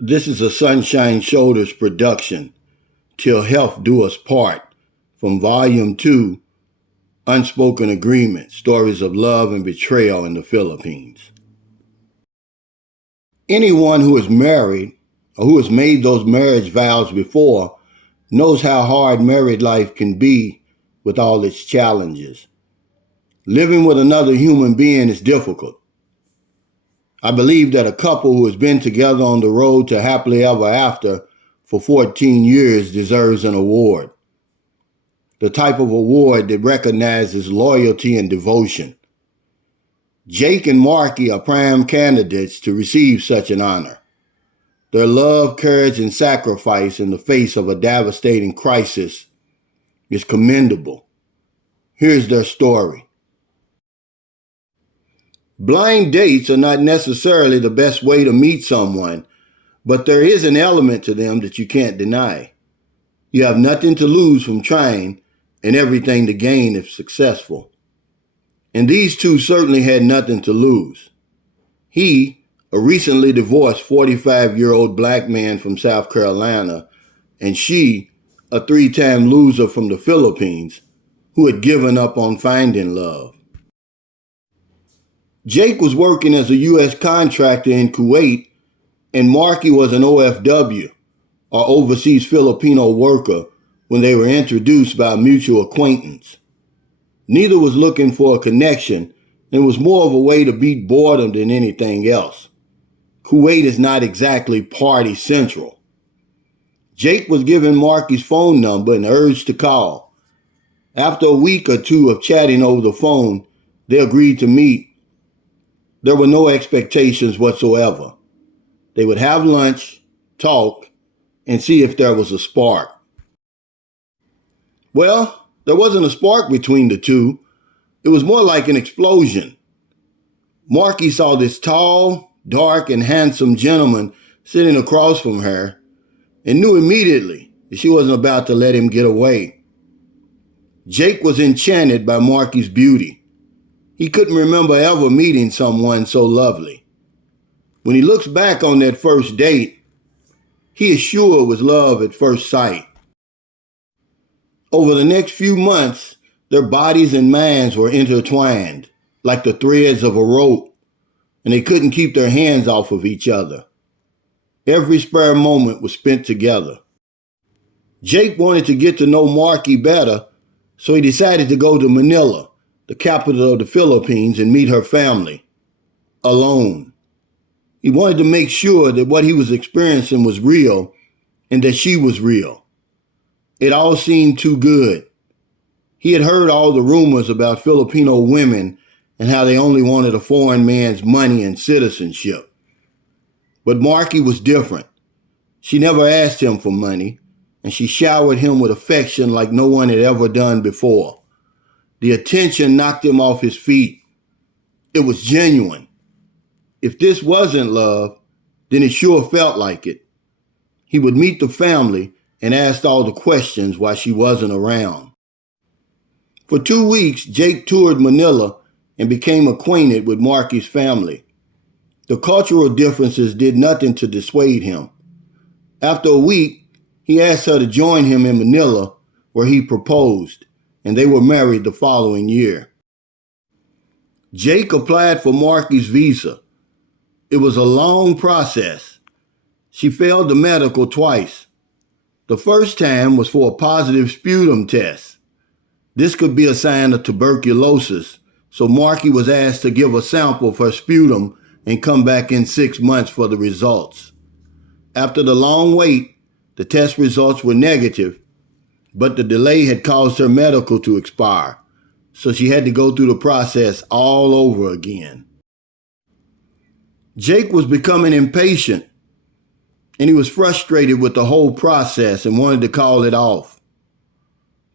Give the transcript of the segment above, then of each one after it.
This is a Sunshine Shoulders production, Till Health Do Us Part, from Volume 2, Unspoken Agreement, Stories of Love and Betrayal in the Philippines. Anyone who is married or who has made those marriage vows before knows how hard married life can be with all its challenges. Living with another human being is difficult. I believe that a couple who has been together on the road to happily ever after for 14 years deserves an award. The type of award that recognizes loyalty and devotion. Jake and Marky are prime candidates to receive such an honor. Their love, courage, and sacrifice in the face of a devastating crisis is commendable. Here's their story. Blind dates are not necessarily the best way to meet someone, but there is an element to them that you can't deny. You have nothing to lose from trying and everything to gain if successful. And these two certainly had nothing to lose. He, a recently divorced 45-year-old black man from South Carolina, and she, a 3-time loser from the Philippines, who had given up on finding love. Jake was working as a U.S. contractor in Kuwait, and Marky was an OFW, or overseas Filipino worker, when they were introduced by a mutual acquaintance. Neither was looking for a connection, and it was more of a way to beat boredom than anything else. Kuwait is not exactly party central. Jake was given Marky's phone number and urged to call. After a week or two of chatting over the phone, they agreed to meet. There were no expectations whatsoever. They would have lunch, talk, and see if there was a spark. Well, there wasn't a spark between the two. It was more like an explosion. Marky saw this tall, dark, and handsome gentleman sitting across from her and knew immediately that she wasn't about to let him get away. Jake was enchanted by Marky's beauty. He couldn't remember ever meeting someone so lovely. When he looks back on that first date, he is sure it was love at first sight. Over the next few months, their bodies and minds were intertwined like the threads of a rope, and they couldn't keep their hands off of each other. Every spare moment was spent together. Jake wanted to get to know Marky better, so he decided to go to Manila, the capital of the Philippines, and meet her family, alone. He wanted to make sure that what he was experiencing was real and that she was real. It all seemed too good. He had heard all the rumors about Filipino women and how they only wanted a foreign man's money and citizenship. But Marky was different. She never asked him for money, and she showered him with affection like no one had ever done before. The attention knocked him off his feet. It was genuine. If this wasn't love, then it sure felt like it. He would meet the family and ask all the questions while she wasn't around. For 2 weeks, Jake toured Manila and became acquainted with Marky's family. The cultural differences did nothing to dissuade him. After a week, he asked her to join him in Manila, where he proposed, and they were married the following year. Jake applied for Marky's visa. It was a long process. She failed the medical twice. The first time was for a positive sputum test. This could be a sign of tuberculosis, so Marky was asked to give a sample of her sputum and come back in 6 months for the results. After the long wait, the test results were negative, but the delay had caused her medical to expire, so she had to go through the process all over again. Jake was becoming impatient, and he was frustrated with the whole process and wanted to call it off.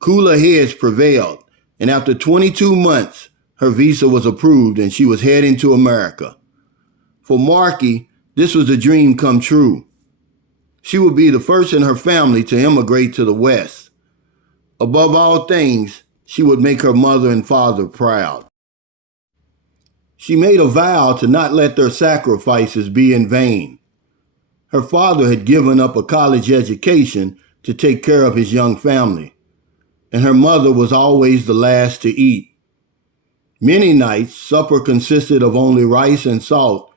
Cooler heads prevailed, and after 22 months, her visa was approved and she was heading to America. For Marky, this was a dream come true. She would be the first in her family to immigrate to the West. Above all things, she would make her mother and father proud. She made a vow to not let their sacrifices be in vain. Her father had given up a college education to take care of his young family, and her mother was always the last to eat. Many nights, supper consisted of only rice and salt,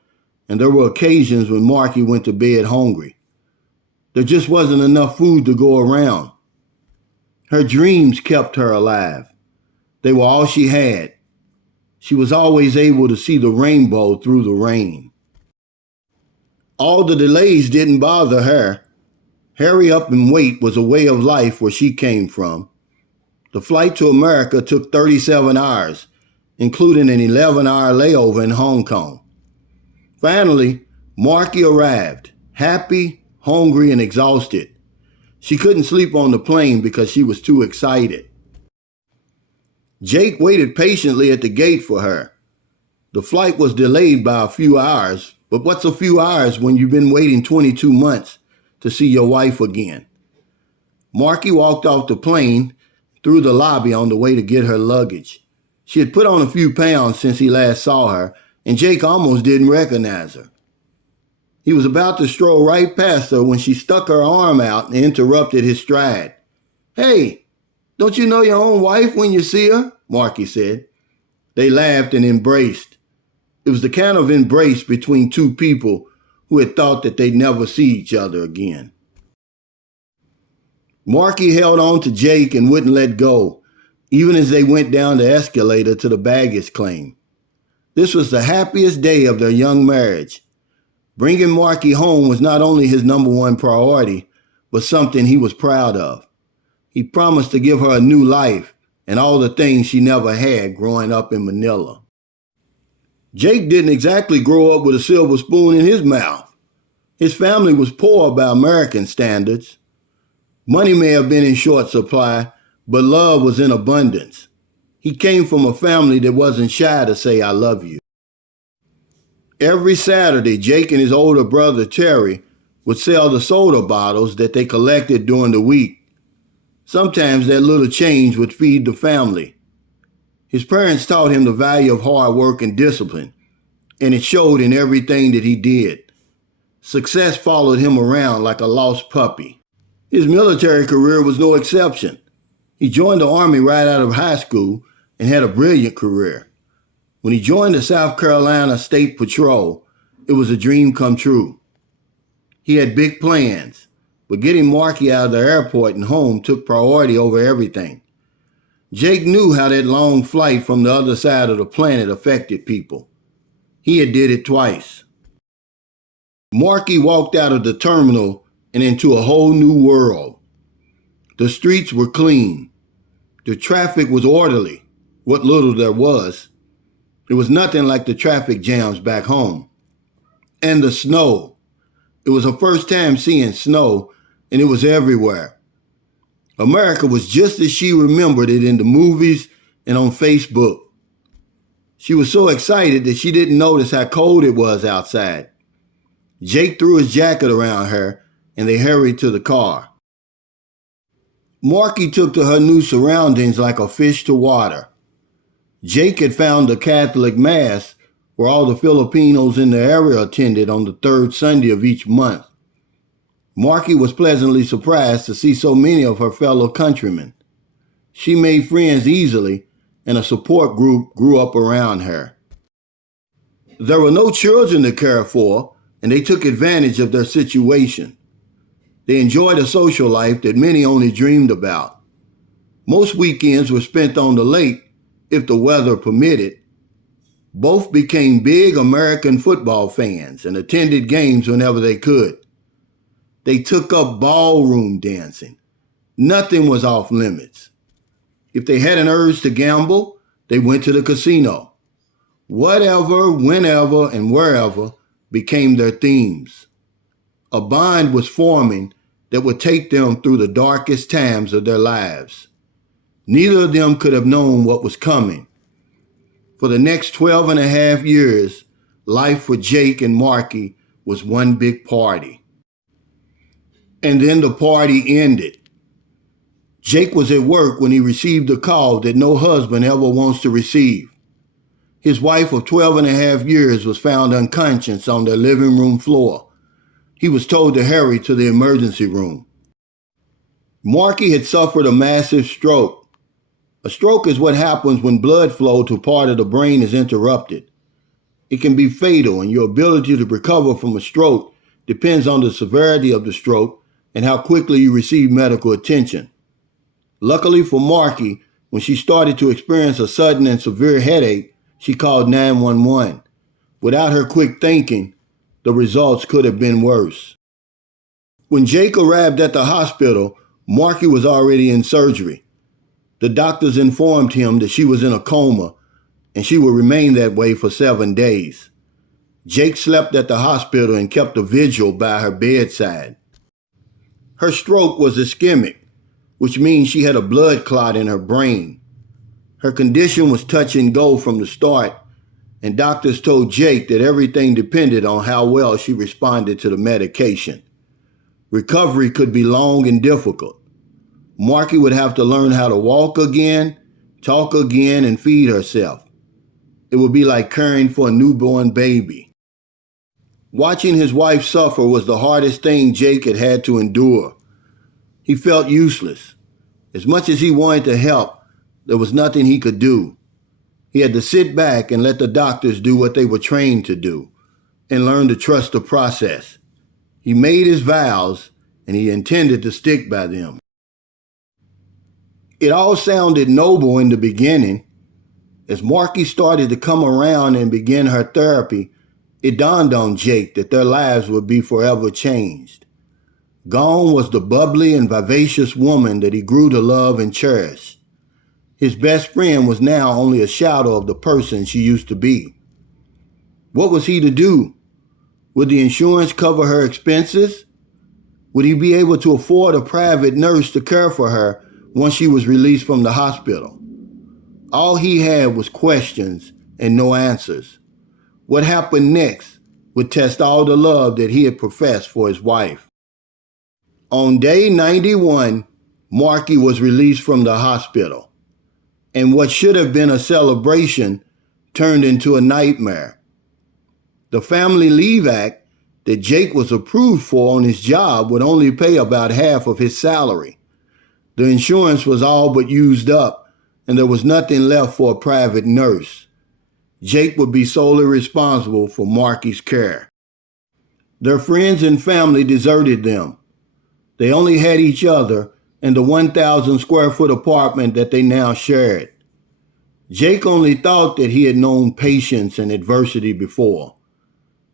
and there were occasions when Marky went to bed hungry. There just wasn't enough food to go around. Her dreams kept her alive. They were all she had. She was always able to see the rainbow through the rain. All the delays didn't bother her. Hurry up and wait was a way of life where she came from. The flight to America took 37 hours, including an 11-hour layover in Hong Kong. Finally, Marky arrived, happy, hungry, and exhausted. She couldn't sleep on the plane because she was too excited. Jake waited patiently at the gate for her. The flight was delayed by a few hours, but what's a few hours when you've been waiting 22 months to see your wife again? Marky walked off the plane through the lobby on the way to get her luggage. She had put on a few pounds since he last saw her, and Jake almost didn't recognize her. He was about to stroll right past her when she stuck her arm out and interrupted his stride. "Hey, don't you know your own wife when you see her?" Marky said. They laughed and embraced. It was the kind of embrace between two people who had thought that they'd never see each other again. Marky held on to Jake and wouldn't let go, even as they went down the escalator to the baggage claim. This was the happiest day of their young marriage. Bringing Marky home was not only his number one priority, but something he was proud of. He promised to give her a new life and all the things she never had growing up in Manila. Jake didn't exactly grow up with a silver spoon in his mouth. His family was poor by American standards. Money may have been in short supply, but love was in abundance. He came from a family that wasn't shy to say, "I love you." Every Saturday, Jake and his older brother, Terry, would sell the soda bottles that they collected during the week. Sometimes that little change would feed the family. His parents taught him the value of hard work and discipline, and it showed in everything that he did. Success followed him around like a lost puppy. His military career was no exception. He joined the Army right out of high school and had a brilliant career. When he joined the South Carolina State Patrol, it was a dream come true. He had big plans, but getting Marky out of the airport and home took priority over everything. Jake knew how that long flight from the other side of the planet affected people. He had did it twice. Marky walked out of the terminal and into a whole new world. The streets were clean. The traffic was orderly, what little there was. It was nothing like the traffic jams back home. And the snow. It was her first time seeing snow, and it was everywhere. America was just as she remembered it in the movies and on Facebook. She was so excited that she didn't notice how cold it was outside. Jake threw his jacket around her, and they hurried to the car. Marky took to her new surroundings like a fish to water. Jake had found a Catholic Mass where all the Filipinos in the area attended on the third Sunday of each month. Marky was pleasantly surprised to see so many of her fellow countrymen. She made friends easily, and a support group grew up around her. There were no children to care for, and they took advantage of their situation. They enjoyed a social life that many only dreamed about. Most weekends were spent on the lake, if the weather permitted. Both became big American football fans and attended games whenever they could. They took up ballroom dancing. Nothing was off limits. If they had an urge to gamble, they went to the casino. Whatever, whenever, and wherever became their themes. A bond was forming that would take them through the darkest times of their lives. Neither of them could have known what was coming. For the next 12 and a half years, life for Jake and Marky was one big party. And then the party ended. Jake was at work when he received a call that no husband ever wants to receive. His wife of 12 and a half years was found unconscious on their living room floor. He was told to hurry to the emergency room. Marky had suffered a massive stroke. A stroke is what happens when blood flow to part of the brain is interrupted. It can be fatal, and your ability to recover from a stroke depends on the severity of the stroke and how quickly you receive medical attention. Luckily for Marky, when she started to experience a sudden and severe headache, she called 911. Without her quick thinking, the results could have been worse. When Jake arrived at the hospital, Marky was already in surgery. The doctors informed him that she was in a coma and she would remain that way for 7 days. Jake slept at the hospital and kept a vigil by her bedside. Her stroke was ischemic, which means she had a blood clot in her brain. Her condition was touch and go from the start, and doctors told Jake that everything depended on how well she responded to the medication. Recovery could be long and difficult. Marky would have to learn how to walk again, talk again, and feed herself. It would be like caring for a newborn baby. Watching his wife suffer was the hardest thing Jake had had to endure. He felt useless. As much as he wanted to help, there was nothing he could do. He had to sit back and let the doctors do what they were trained to do and learn to trust the process. He made his vows and he intended to stick by them. It all sounded noble in the beginning. As Marky started to come around and begin her therapy, it dawned on Jake that their lives would be forever changed. Gone was the bubbly and vivacious woman that he grew to love and cherish. His best friend was now only a shadow of the person she used to be. What was he to do? Would the insurance cover her expenses? Would he be able to afford a private nurse to care for her once she was released from the hospital? All he had was questions and no answers. What happened next would test all the love that he had professed for his wife. On day 91, Marky was released from the hospital, and what should have been a celebration turned into a nightmare. The Family Leave Act that Jake was approved for on his job would only pay about half of his salary. The insurance was all but used up, and there was nothing left for a private nurse. Jake would be solely responsible for Marky's care. Their friends and family deserted them. They only had each other and the 1,000 square foot apartment that they now shared. Jake only thought that he had known patience and adversity before.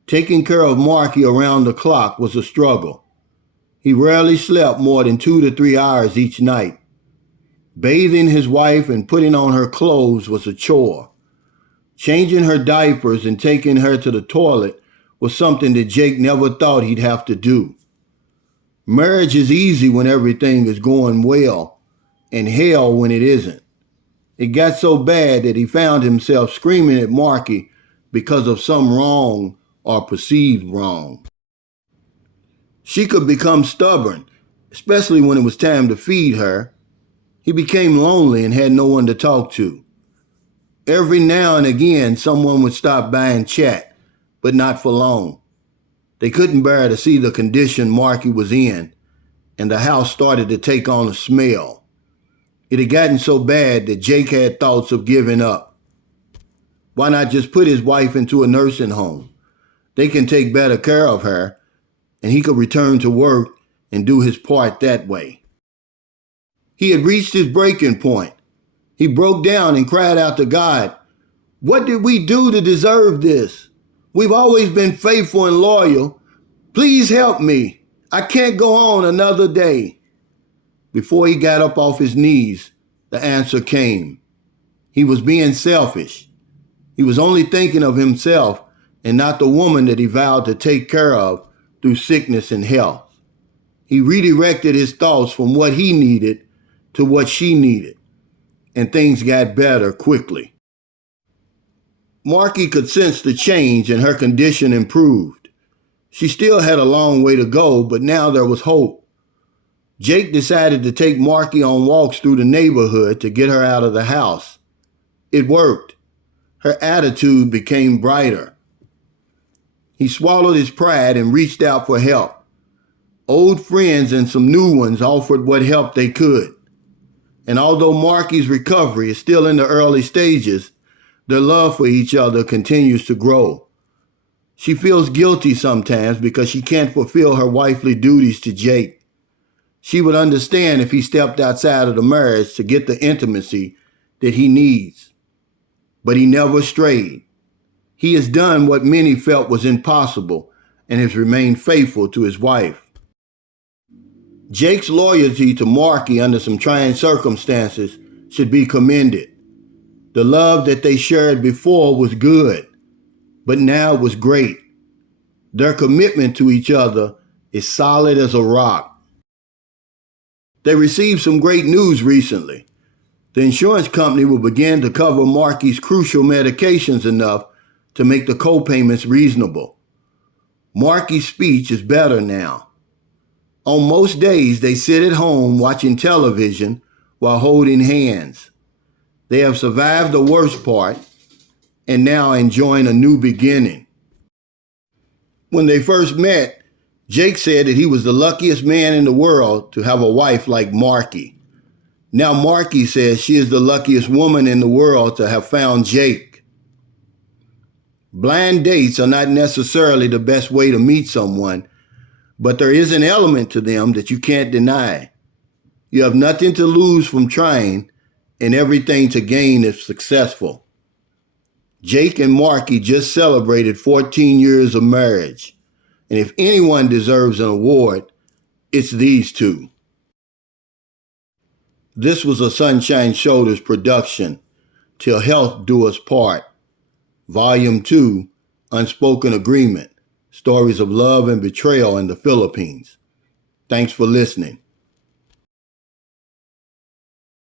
Taking care of Marky around the clock was a struggle. He rarely slept more than 2 to 3 hours each night. Bathing his wife and putting on her clothes was a chore. Changing her diapers and taking her to the toilet was something that Jake never thought he'd have to do. Marriage is easy when everything is going well, and hell when it isn't. It got so bad that he found himself screaming at Marky because of some wrong or perceived wrong. She could become stubborn, especially when it was time to feed her. He became lonely and had no one to talk to. Every now and again, someone would stop by and chat, but not for long. They couldn't bear to see the condition Marky was in, and the house started to take on a smell. It had gotten so bad that Jake had thoughts of giving up. Why not just put his wife into a nursing home? They can take better care of her, and he could return to work and do his part that way. He had reached his breaking point. He broke down and cried out to God, "What did we do to deserve this? We've always been faithful and loyal. Please help me. I can't go on another day." Before he got up off his knees, the answer came. He was being selfish. He was only thinking of himself and not the woman that he vowed to take care of through sickness and health. He redirected his thoughts from what he needed to what she needed, and things got better quickly. Marky could sense the change and her condition improved. She still had a long way to go, but now there was hope. Jake decided to take Marky on walks through the neighborhood to get her out of the house. It worked. Her attitude became brighter. He swallowed his pride and reached out for help. Old friends and some new ones offered what help they could. And although Marky's recovery is still in the early stages, their love for each other continues to grow. She feels guilty sometimes because she can't fulfill her wifely duties to Jake. She would understand if he stepped outside of the marriage to get the intimacy that he needs. But he never strayed. He has done what many felt was impossible and has remained faithful to his wife. Jake's loyalty to Marky under some trying circumstances should be commended. The love that they shared before was good, but now was great. Their commitment to each other is solid as a rock. They received some great news recently. The insurance company will begin to cover Marky's crucial medications enough to make the co-payments reasonable. Marky's speech is better now. On most days, they sit at home watching television while holding hands. They have survived the worst part and now enjoying a new beginning. When they first met, Jake said that he was the luckiest man in the world to have a wife like Marky. Now Marky says she is the luckiest woman in the world to have found Jake. Blind dates are not necessarily the best way to meet someone, but there is an element to them that you can't deny. You have nothing to lose from trying and everything to gain if successful. Jake and Marky just celebrated 14 years of marriage, and if anyone deserves an award, it's these two. This was a Sunshine Shoulders production, Till Health Do Us Part, Volume 2, Unspoken Agreement, Stories of Love and Betrayal in the Philippines. Thanks for listening.